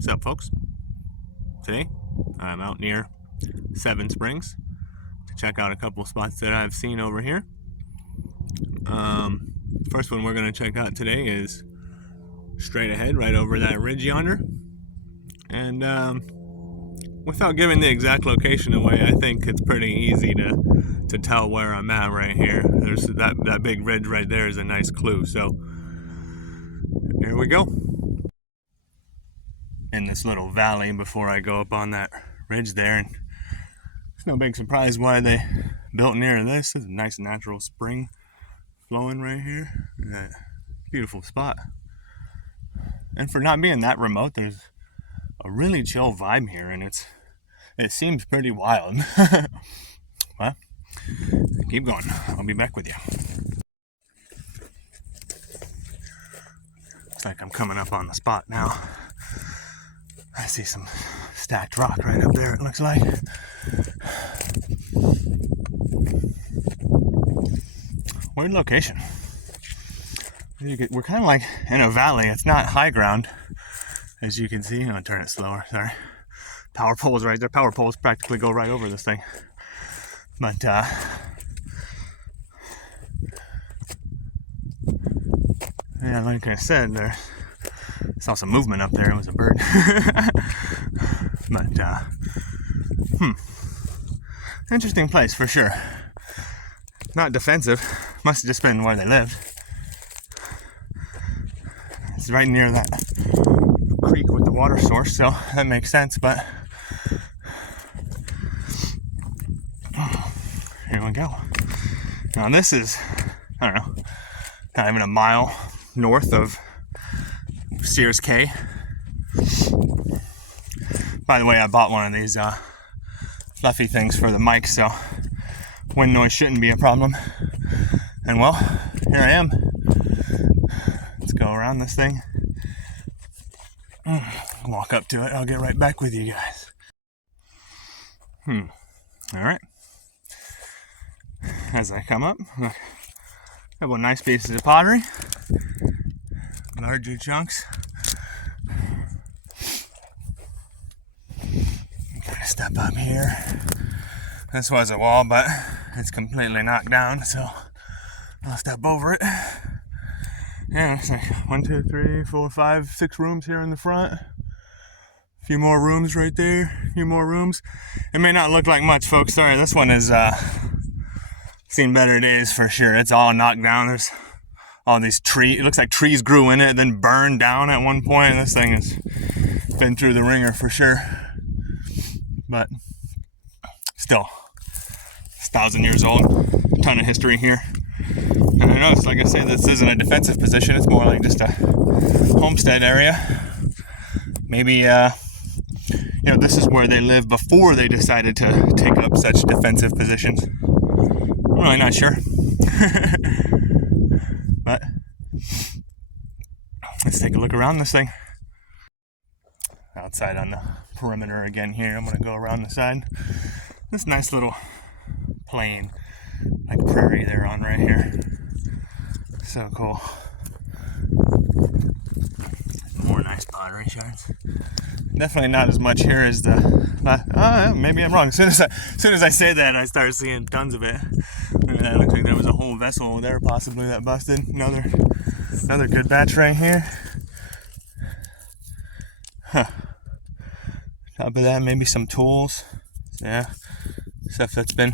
What's up, folks? Today I'm out near Seven Springs to check out a couple spots that I've seen over here. The first one we're going to check out today is straight ahead right over that ridge yonder, and without giving the exact location away, I think it's pretty easy to tell where I'm at right here. There's that big ridge right there is a nice clue, so here we go. In this little valley before I go up on that ridge there, and it's no big surprise why they built near this. It's a nice natural spring flowing right here. Beautiful spot, and for not being that remote, there's a really chill vibe here, and it seems pretty wild. Well, keep going. I'll be back with you. Looks like I'm coming up on the spot now. I see some stacked rock right up there, it looks like. Weird location. We're kind of like in a valley. It's not high ground, as you can see. I'll turn it slower, sorry. Power poles right there. Power poles practically go right over this thing. But, yeah, like I said, I saw some movement up there. It was a bird. But, interesting place for sure. Not defensive. Must have just been where they lived. It's right near that creek with the water source, so that makes sense, but here we go. Now this is, I don't know, not even a mile north of Sears Cay. By the way, I bought one of these fluffy things for the mic, so wind noise shouldn't be a problem. And well, here I am. Let's go around this thing. Walk up to it. I'll get right back with you guys. All right. As I come up, look, a couple nice pieces of pottery, larger chunks. Gotta step up here. This was a wall, but it's completely knocked down, so I'll step over it. Yeah, it's like 1, 2, 3, 4, 5, 6 rooms here in the front. A few more rooms right there. A few more rooms. It may not look like much, folks. Sorry, this one is seen better days for sure. It's all knocked down. There's all these trees. It looks like trees grew in it, then burned down at one point. This thing has been through the ringer for sure. But still, it's 1,000 years old. A ton of history here. And I noticed, like I said, this isn't a defensive position. It's more like just a homestead area. Maybe, this is where they lived before they decided to take up such defensive positions. I'm really not sure. But let's take a look around this thing. Outside on the perimeter again here. I'm going to go around the side. This nice little plain, like prairie they're on right here. So cool. More nice pottery shards. Definitely not as much here as the. Maybe I'm wrong. As soon as I say that, I start seeing tons of it. And it looks like there was a whole vessel there, possibly, that busted. Another good batch right here. Huh. Top of that, maybe some tools. Yeah, stuff that's been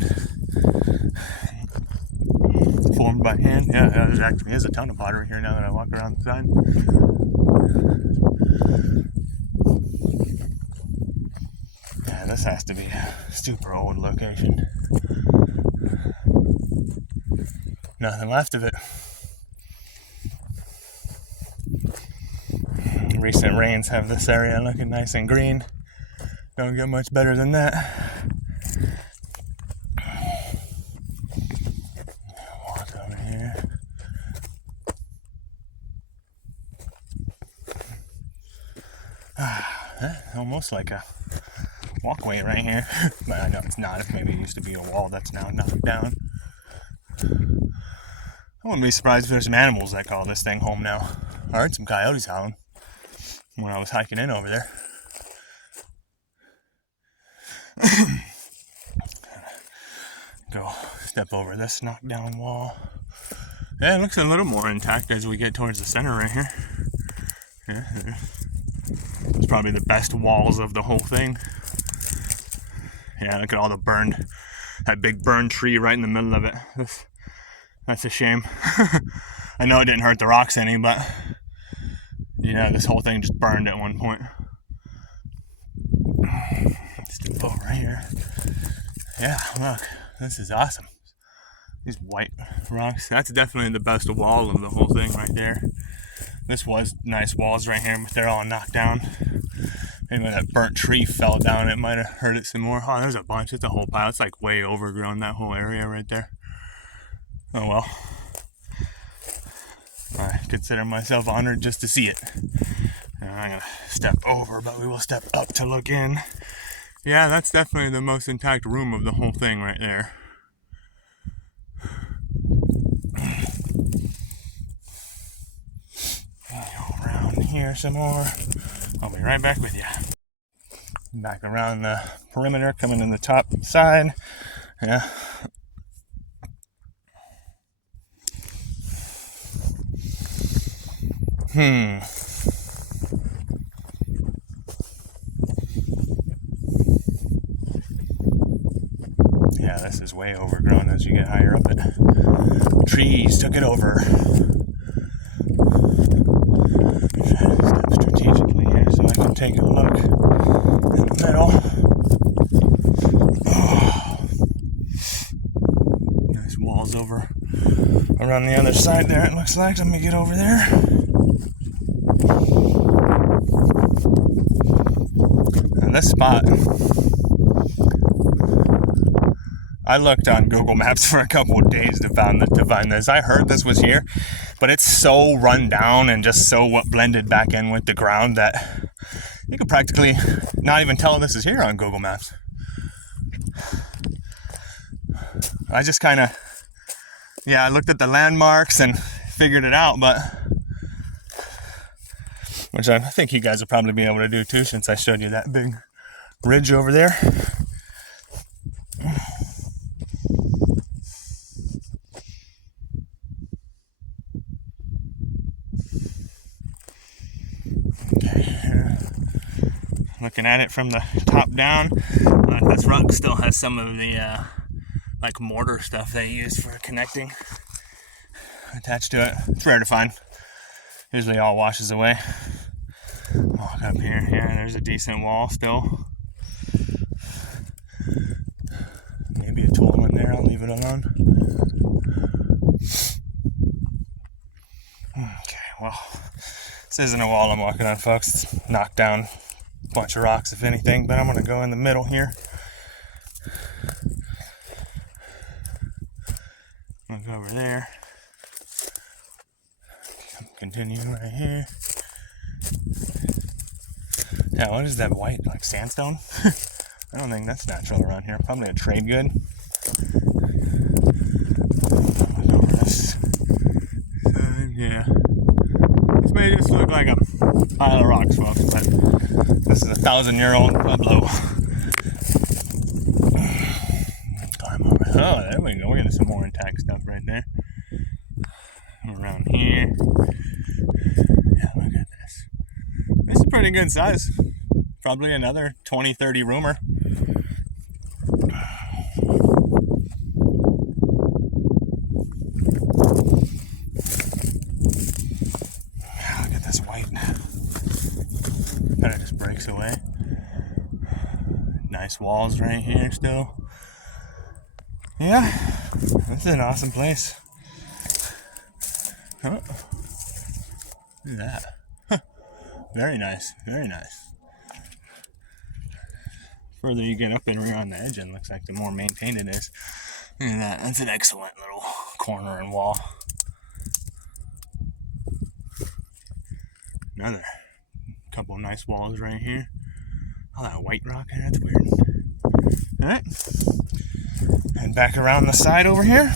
formed by hand. Yeah, there actually is a ton of pottery here now that I walk around the side. Yeah, this has to be a super old location. Nothing left of it. Recent rains have this area looking nice and green. Don't get much better than that. Walk over here. Almost like a walkway right here. But I know it's not. Maybe it used to be a wall that's now knocked down. I wouldn't be surprised if there's some animals that call this thing home now. I heard some coyotes howling when I was hiking in over there. step over this knockdown wall. Yeah, it looks a little more intact as we get towards the center right here. Yeah, it's probably the best walls of the whole thing. Yeah, look at all the burned, that big burned tree right in the middle of it. That's a shame. I know it didn't hurt the rocks any, but yeah, this whole thing just burned at one point. Step over here. Yeah, look, this is awesome. These white rocks, that's definitely the best wall of the whole thing right there. This was nice walls right here, but they're all knocked down. Maybe when that burnt tree fell down, it might have hurt it some more. Oh, there's a bunch. It's a whole pile. It's like way overgrown, that whole area right there. Oh well. I consider myself honored just to see it. Now I'm gonna step over, but we will step up to look in. Yeah, that's definitely the most intact room of the whole thing right there. Go around here some more. I'll be right back with you. Back around the perimeter, coming in the top side. Yeah. Yeah, this is way overgrown as you get higher up it. Trees took it over. Try to step strategically here so I can take a look in the middle. Oh. Nice walls over around the other side there, it looks like. Let me get over there. And this spot, I looked on Google Maps for a couple of days to find this. I heard this was here, but it's so run down and just so blended back in with the ground that you could practically not even tell this is here on Google Maps. I just kind of, I looked at the landmarks and figured it out, but which I think you guys will probably be able to do too, since I showed you that big ridge over there. Looking at it from the top down, this rock still has some of the like mortar stuff they use for connecting attached to it. It's rare to find. Usually all washes away. Walk up here, yeah, there's a decent wall still. Maybe a tool in there, I'll leave it alone. Okay, well, this isn't a wall I'm walking on, folks. It's knocked down. Bunch of rocks, if anything, but I'm going to go in the middle here. I'll go over there. Continue right here. Yeah, what is that white, like sandstone? I don't think that's natural around here. Probably a trade good. Over this side, yeah. This may just look like a pile of rocks, folks, but this is a 1,000-year-old Pueblo. Climb over. Oh, there we go. We're getting some more intact stuff right there. Around here. Yeah, look at this. This is pretty good size. Probably another 20-30 roomer. Look at this white. Kind of just breaks away. Nice walls right here still. Yeah, this is an awesome place. Oh, look at that. Huh. Very nice, very nice. Further you get up and around the edge, it looks like the more maintained it is. Look at that. That's an excellent little corner and wall. Another couple nice walls right here. Oh, that white rock there, that's weird. Alright. And back around the side over here.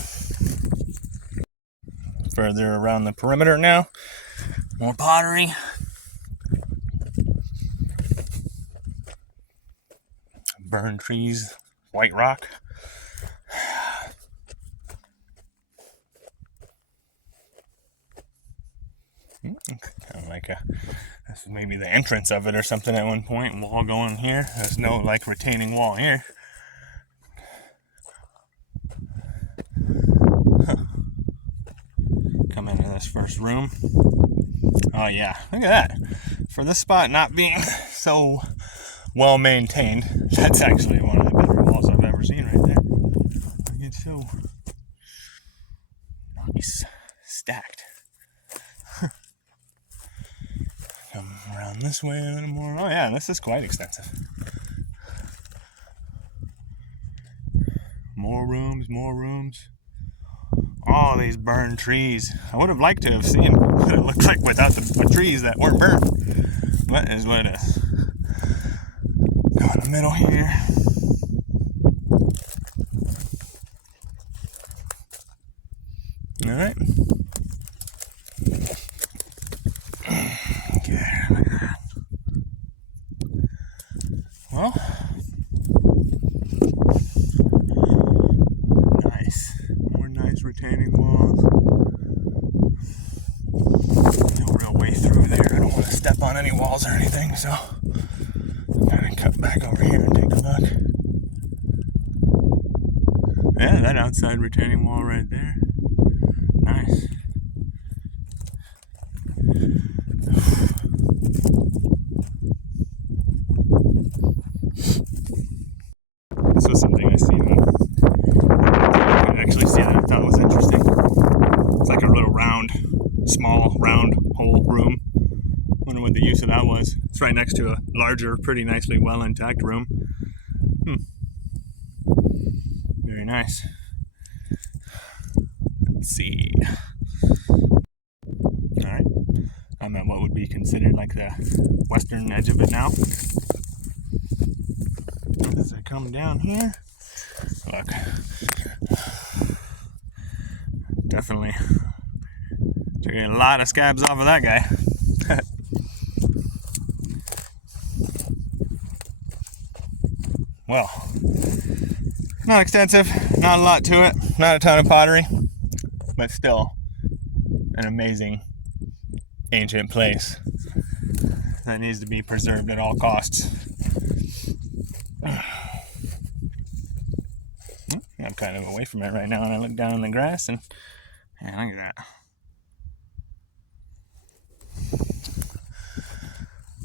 Further around the perimeter now. More pottery. Burned trees, white rock. this is maybe the entrance of it or something at one point. Wall going here. There's no like retaining wall here. Huh. Come into this first room. Oh yeah, look at that. For this spot not being so well maintained, that's actually one of the better walls I've ever seen right there. It's so nice, stacked. Come around this way a little more. Oh yeah, this is quite extensive. More rooms, more rooms. All these burned trees. I would have liked to have seen what it looked like without the trees that weren't burned. But is what it is. Go in the middle here. Alright. Okay. Well, nice. More nice retaining walls. No real way through there. I don't want to step on any walls or anything, so I'm gonna cut back over here and take a look. Yeah, that outside retaining wall right there. Nice. This was something I seen. I could actually see that I thought was interesting. It's like a little small round hole room. Wonder what the use of that was. It's right next to a larger, pretty nicely well intact room. Very nice. Let's see. Alright. I'm at what would be considered like the western edge of it now. As I come down here, look. Definitely took a lot of scabs off of that guy. Well, not extensive, not a lot to it, not a ton of pottery, but still an amazing ancient place that needs to be preserved at all costs. I'm kind of away from it right now, and I look down in the grass, and yeah, look at that.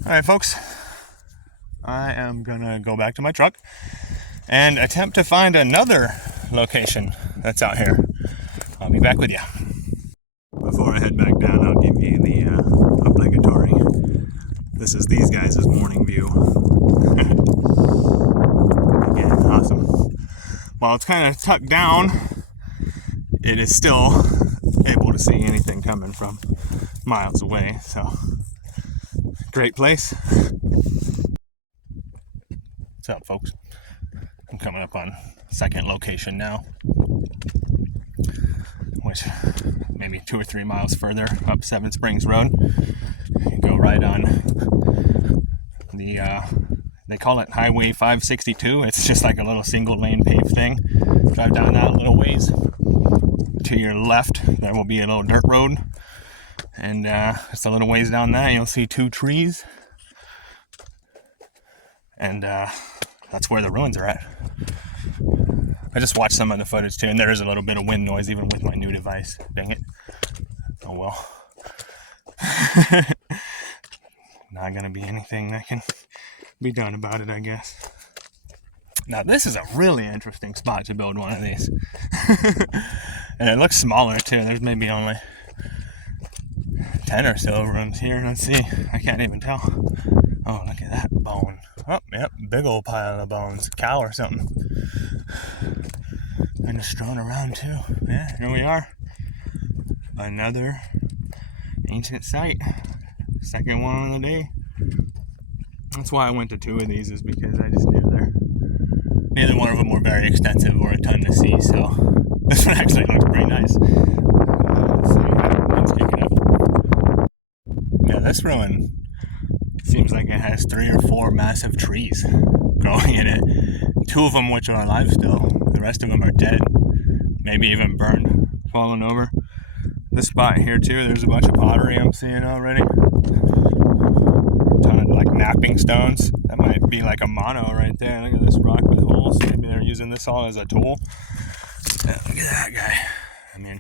Alright folks, I am gonna go back to my truck and attempt to find another location that's out here. I'll be back with you. Before I head back down, I'll give you the obligatory. This is these guys' morning view. Again, awesome. While it's kind of tucked down, it is still able to see anything coming from miles away. So, great place. What's up, folks? I'm coming up on second location now, which maybe 2 or 3 miles further up Seven Springs Road. You go right on the they call it Highway 562. It's just like a little single lane paved thing. Drive down that little ways. To your left, there will be a little dirt road, and just a little ways down that, you'll see 2 trees, and that's where the ruins are at. I just watched some of the footage too, and there is a little bit of wind noise even with my new device. Dang it. Oh well. Not gonna be anything that can be done about it, I guess. Now this is a really interesting spot to build one of these. And it looks smaller too. There's maybe only 10 or so rooms here. Let's see. I can't even tell. Oh, look at that bone. Oh, yep, big old pile of bones. Cow or something. Kind of strewn around too. Yeah, here we are. Another ancient site. Second one of the day. That's why I went to 2 of these, is because I just knew neither one of them were very extensive or a ton to see, so this one actually looks pretty nice. Let's see, one's kicking up. Yeah, this ruin seems like it has 3 or 4 massive trees growing in it. 2 of them which are alive still. The rest of them are dead, maybe even burned, fallen over. This spot here too, there's a bunch of pottery I'm seeing already. A ton of like napping stones. That might be like a mono right there. Look at this rock with holes. Maybe they're using this all as a tool. Yeah, look at that guy. I mean,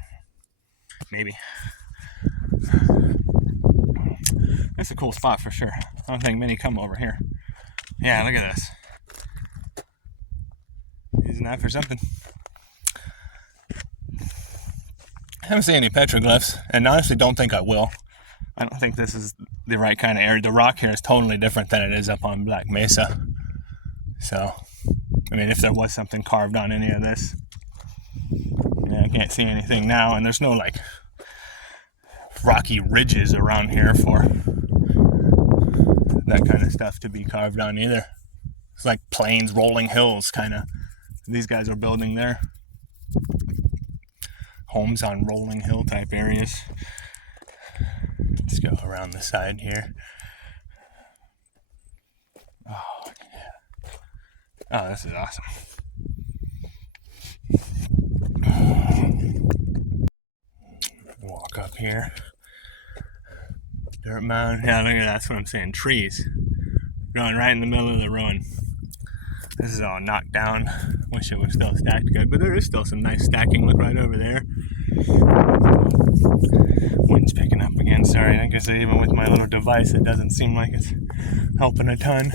maybe. It's a cool spot for sure. I don't think many come over here. Yeah, look at this. Using that for something. I haven't seen any petroglyphs, and honestly don't think I will. I don't think this is the right kind of area. The rock here is totally different than it is up on Black Mesa. So, I mean, if there was something carved on any of this, yeah, I can't see anything now, and there's no like rocky ridges around here for that kind of stuff to be carved on either. It's like plains, rolling hills kind of. These guys are building their homes on rolling hill type areas. Let's go around the side here. Oh, yeah. Oh, this is awesome. Walk up here. Dirt mound. Yeah, look at that. That's what I'm saying. Trees growing right in the middle of the ruin. This is all knocked down. Wish it was still stacked good, but there is still some nice stacking. Look right over there. Wind's picking up again. Sorry, I guess even with my little device, it doesn't seem like it's helping a ton.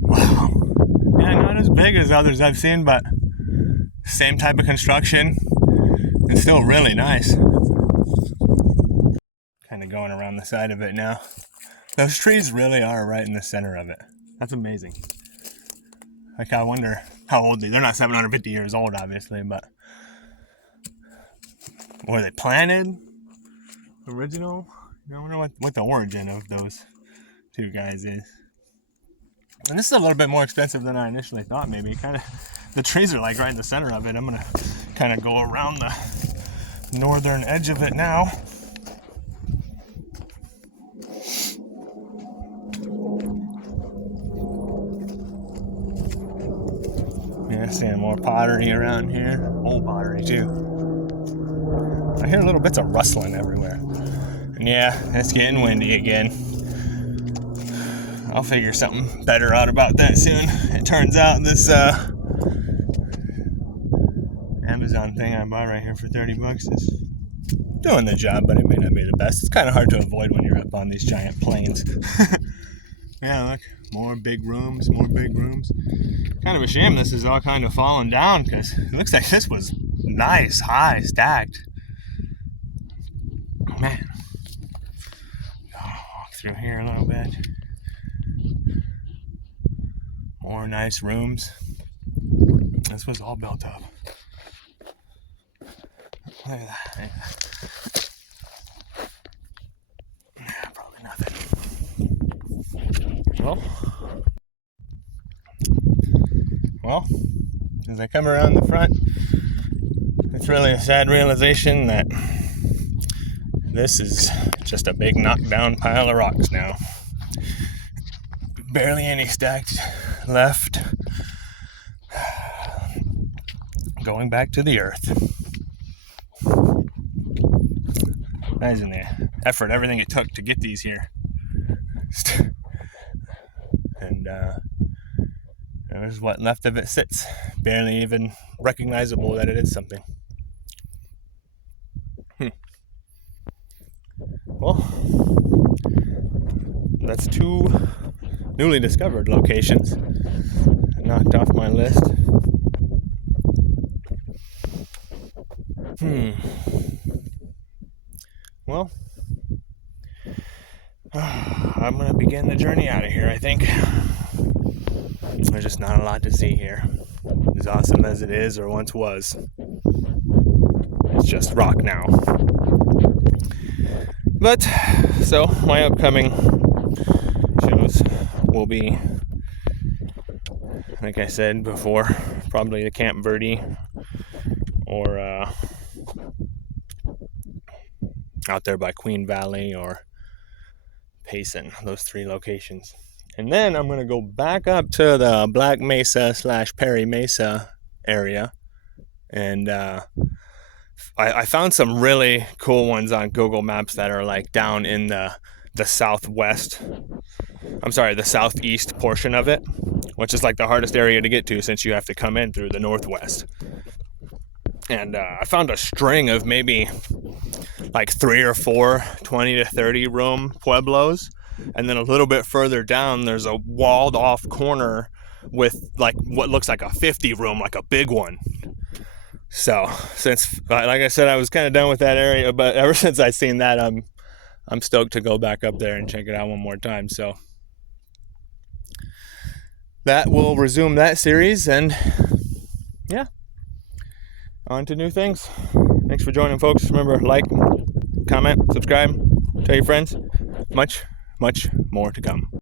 Wow. Yeah, not as big as others I've seen, but same type of construction. It's still really nice. Kind of going around the side of it now. Those trees really are right in the center of it. That's amazing. Like, I wonder how old they're not 750 years old, obviously, but were they planted? Original? I wonder what the origin of those two guys is. And this is a little bit more expensive than I initially thought, maybe. Kind of, the trees are like right in the center of it. I'm gonna kind of go around the northern edge of it now. Yeah, seeing more pottery around here. Old pottery too. I hear little bits of rustling everywhere. And yeah, it's getting windy again. I'll figure something better out about that soon. It turns out this Amazon thing I bought right here for 30 bucks is doing the job, but it may not be the best. It's kind of hard to avoid when you're up on these giant plains. Yeah, look, more big rooms, more big rooms. Kind of a shame this is all kind of falling down, because it looks like this was nice, high, stacked. Man. I'll walk through here a little bit. More nice rooms. This was all built up. Look at that. Yeah, probably nothing. Well, as I come around the front, it's really a sad realization that this is just a big knockdown pile of rocks now. Barely any stacked left. Going back to the earth. Imagine the effort, everything it took to get these here. And there's what left of it sits. Barely even recognizable that it is something. Well, that's two newly discovered locations knocked off my list. Well, I'm going to begin the journey out of here, I think. There's just not a lot to see here. As awesome as it is, or once was, it's just rock now. But, so, my upcoming shows will be, like I said before, probably the Camp Verde, or out there by Queen Valley, or Payson, those three locations. And then I'm going to go back up to the Black Mesa / Perry Mesa area and I found some really cool ones on Google Maps that are like down in the southeast portion of it, which is like the hardest area to get to since you have to come in through the northwest. And I found a string of maybe like 3 or 4 20 to 30 room pueblos, and then a little bit further down there's a walled off corner with like what looks like a 50 room, like a big one. So since, like I said, I was kind of done with that area, but ever since I seen that, I'm stoked to go back up there and check it out one more time. So that will resume that series, and yeah, on to new things. Thanks for joining, folks. Remember, like, comment, subscribe, tell your friends. Much more to come.